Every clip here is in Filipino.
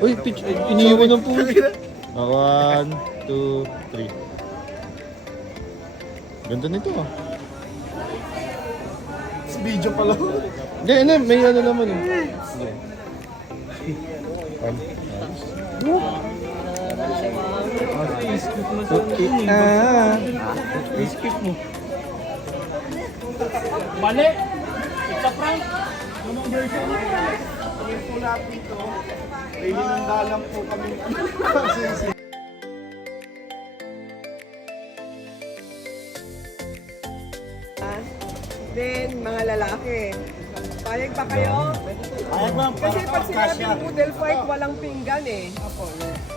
Uy, pitch. Iniwan ng po. 1, 2, 3. Ganda nito ah. Video pala. Hindi, may ano naman eh. Skip mo. Mali! It's a prank! Anong version mo? Yung po natin ito. May linandalang po kami. Then, mga lalaki. Payag ba kayo? Ayag ma'am. Kasi pag sinabing poodle fight, walang pinggan eh.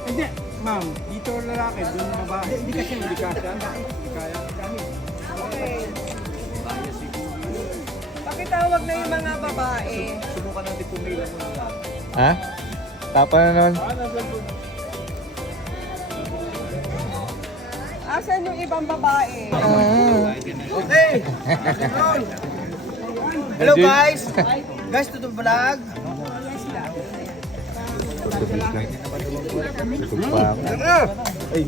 Hindi, ma'am. Dito lalaki, doon babae. Hindi kasi hindi kasya. Kaya. Okay. Pakitawag na yung mga babae. Subukan natin pumila muna. Ha? Tapa na naman. Asan yung ibang babae? Okay! Hello guys! Guys, to the vlog! Tutug pa ako. Ay,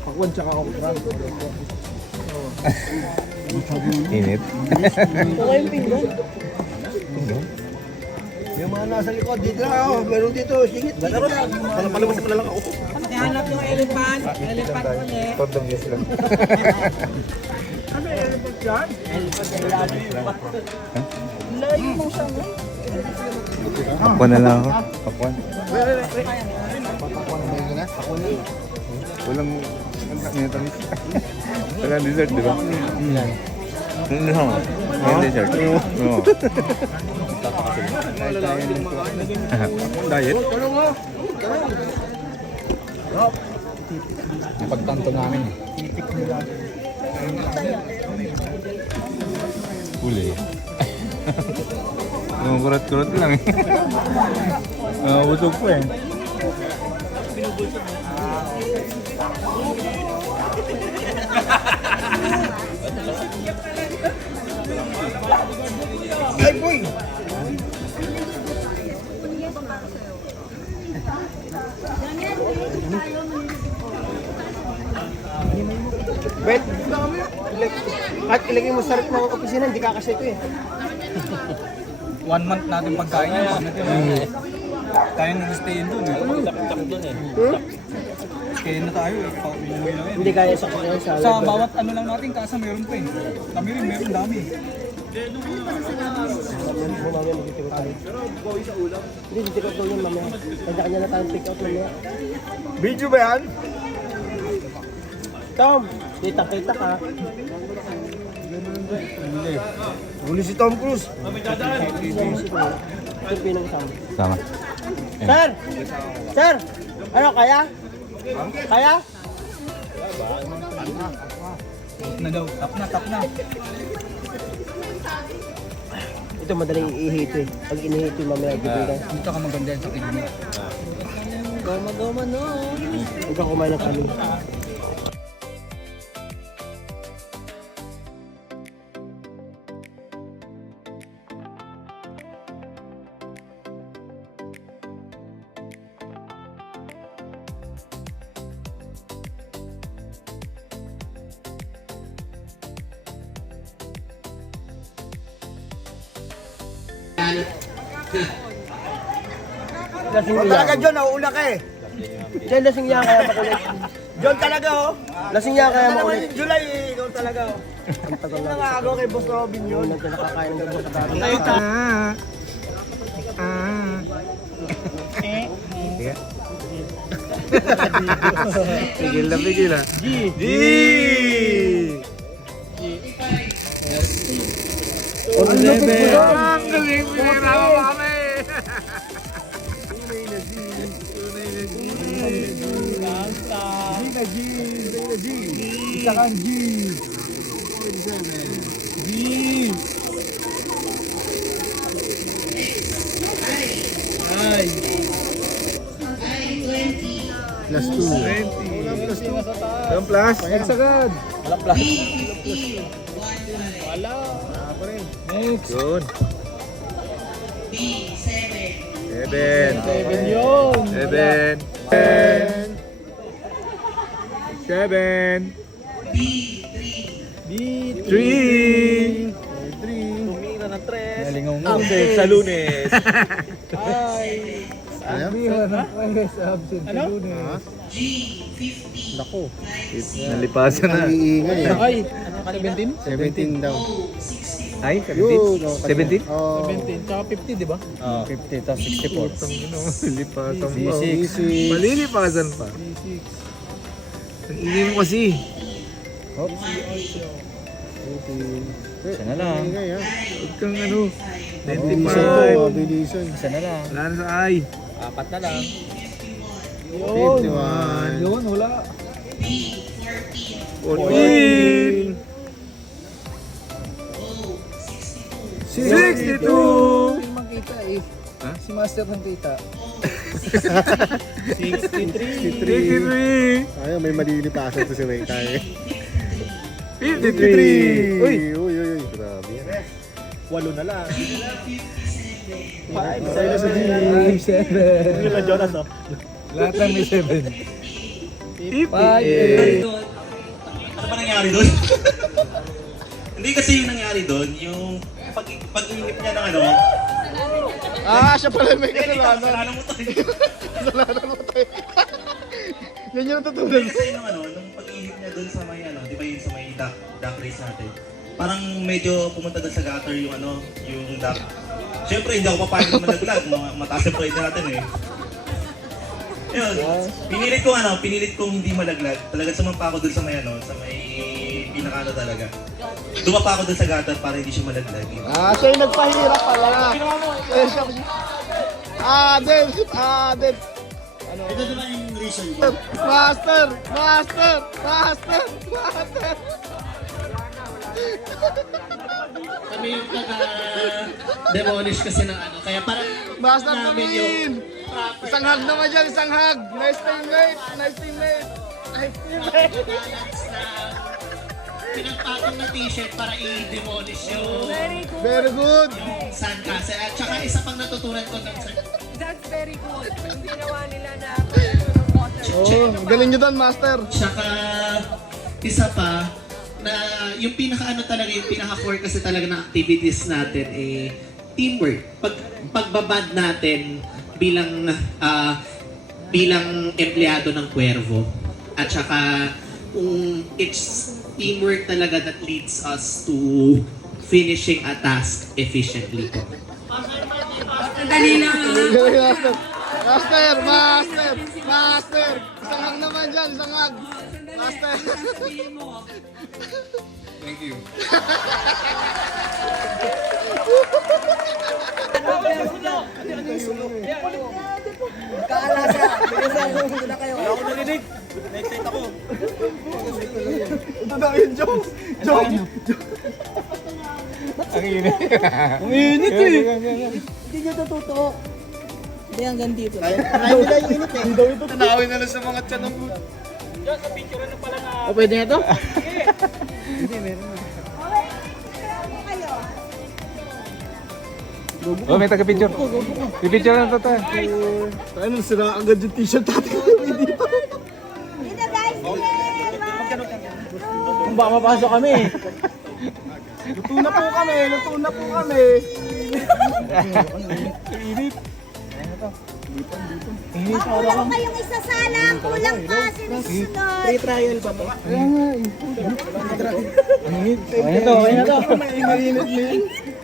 Pakwan tsaka ako. init. Okay yung pinggan. Yung mga nasa likod, dito lang ako. Meron dito, singit. Palabas pa lang ako. Hanap yung elephant. Elephant ulit. Totoo yes lang. Ano yung elephant yan? Layo mo siya mo. Pakwan na lang ako. Pakwan. Walang walang dessert, di ba? Hindi ako. Walang dessert. Oo. Diet? Ang pagtanto namin. Huli. Kurot-kurot lang eh. Busog po eh. Ay, boy! Bet, at ilagay mo sa rep ng opisina, hindi kakasya ito eh. 1 month natin pagkain yan. Tayo nag-stay doon eh. Stay na tayo eh. Pauwi na yun. Hindi kaya sa kanya sa Sa bawat ano lang natin, kasa meron pa eh. Kami rin, meron dami. Hindi, dito ko yun mamaya. Kanya-kanya na tayong pick out mamaya. Video ba yan? Tom, kita-kita ka. Huli si Tom Cruise. Ito pinang-isama. Sama. Sir! Sir! Ano, kaya? Kaya? Tap na daw, tap na. Ito madaling i-hate eh. Pag in-hate yung mamaya, gibigan. Dito ka maganda yan sa tignan. Goma-goma no. Huwag kang kumain ng kanin. Lasing talaga John, nauuna ka eh. John, lasing yan kaya makulit. John talaga oh. Lasing yan kaya makulit. July, ikaw talaga oh. Ang tagal lang. Ako kay Boss Robin yun. Nagka nakakain ng gabos sa tatay. Pigil na pigil ah. G! Ang galing mo yung kami! Isa kang G! Ay! Plus 2. 20. Plus 2. Yung plus? Hexagod. Wala plus. Wala. Wala pa rin. Next. Yun. B7 7. 7 yun. 7. 7. B3. 3. Tumira na 3. Update sa Lunes. Ay. Sabihan ng Wales absent sa Lunes. Nako. Nalipasan na. Iingay. Ay, ano ka 17? 17 daw. Ay, Yun. 17? Oh. 17, tsaka 50, di ba? 50 tapos 64. Nalipasan pa. C6. Malilipasan pa. 36. Ang ingay mo kasi. Oops. 18. Isa na lang. Iingay ha. Huwag kang ano. Bilisan 95. to. Bilisan. Isa na lang. Wala na sa ay. 4 na lang. Yun. 51. Yun, wala. 14. 62. Hindi makita eh. Ha? Si Master ng kita. 63. Ayaw, may malilipasan to si Wei tayo. 53. Uy. Uy. Grabe yan. 8 na lang. 5. Tayo na sa G. 7. Yung Jonas, oh. Lahat lang may 7. 58. Ano ba nangyari doon? Hindi kasi yung nangyari doon, yung pag-iinip niya ng ano. Siya pala may kasalanan. Kasalanan mo to. Kasalanan mo tayo. Yan yung natutunan. Kasi nung ano, nung pag-iinip niya doon sa may ano, di ba yun sa may duck race natin. Parang medyo pumunta doon sa gutter yung ano, yung duck. Siyempre hindi ako papayag naman nag-vlog, mataas yung pride natin eh. Yun, pinilit kong hindi malaglag. Talaga sumampa ako doon sa may ano, sa may pinakano talaga. Dumapa ako doon sa gutter para hindi siya malaglag. Siya yung nagpahirap pala. Dead. Ito naman yung reason ko. Master. Kami yung taga-demolish kasi ng ano. Kaya parang Master namin yung Tumingin. Isang hug naman dyan, isang hug. Nice teammate. balance na pinagpatong na t-shirt para i-demolish yung Very good. sandcastle. At saka isa pang natutunan ko ng That's very good. Yung ginawa nila na ng water. Galing nyo doon, Master. Tsaka isa pa na yung pinaka-ano talaga, yung pinaka-core kasi talaga ng activities natin teamwork. Pagbabad natin bilang bilang empleyado ng Cuervo. At saka it's teamwork talaga that leads us to finishing a task efficiently. Dali lang. Galing, Master. Master. Isang hug naman dyan, isang hug. Master. Thank you. Kaalasa. Bigyan na kayo. Ako narinig. Na-excite ako. Ito na yun, Jong. Ang init. Ang init eh. Hindi nyo natuto. Hindi hanggang dito. Kaya nila yung init eh. Tanawin na lang sa mga tiyan ng O, pwede na to? Oh, may taga-picture. Pipicture na to tayo. Tayo nang sira agad yung t-shirt natin. Dito guys, Kung baka mapasok kami eh. Luto na po kami. wala kayong isasalang. Kulang pa sinusunod. Free trial pa to. Kaya na to.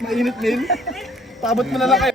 Mainit, Min. Paabot mo na lang kayo.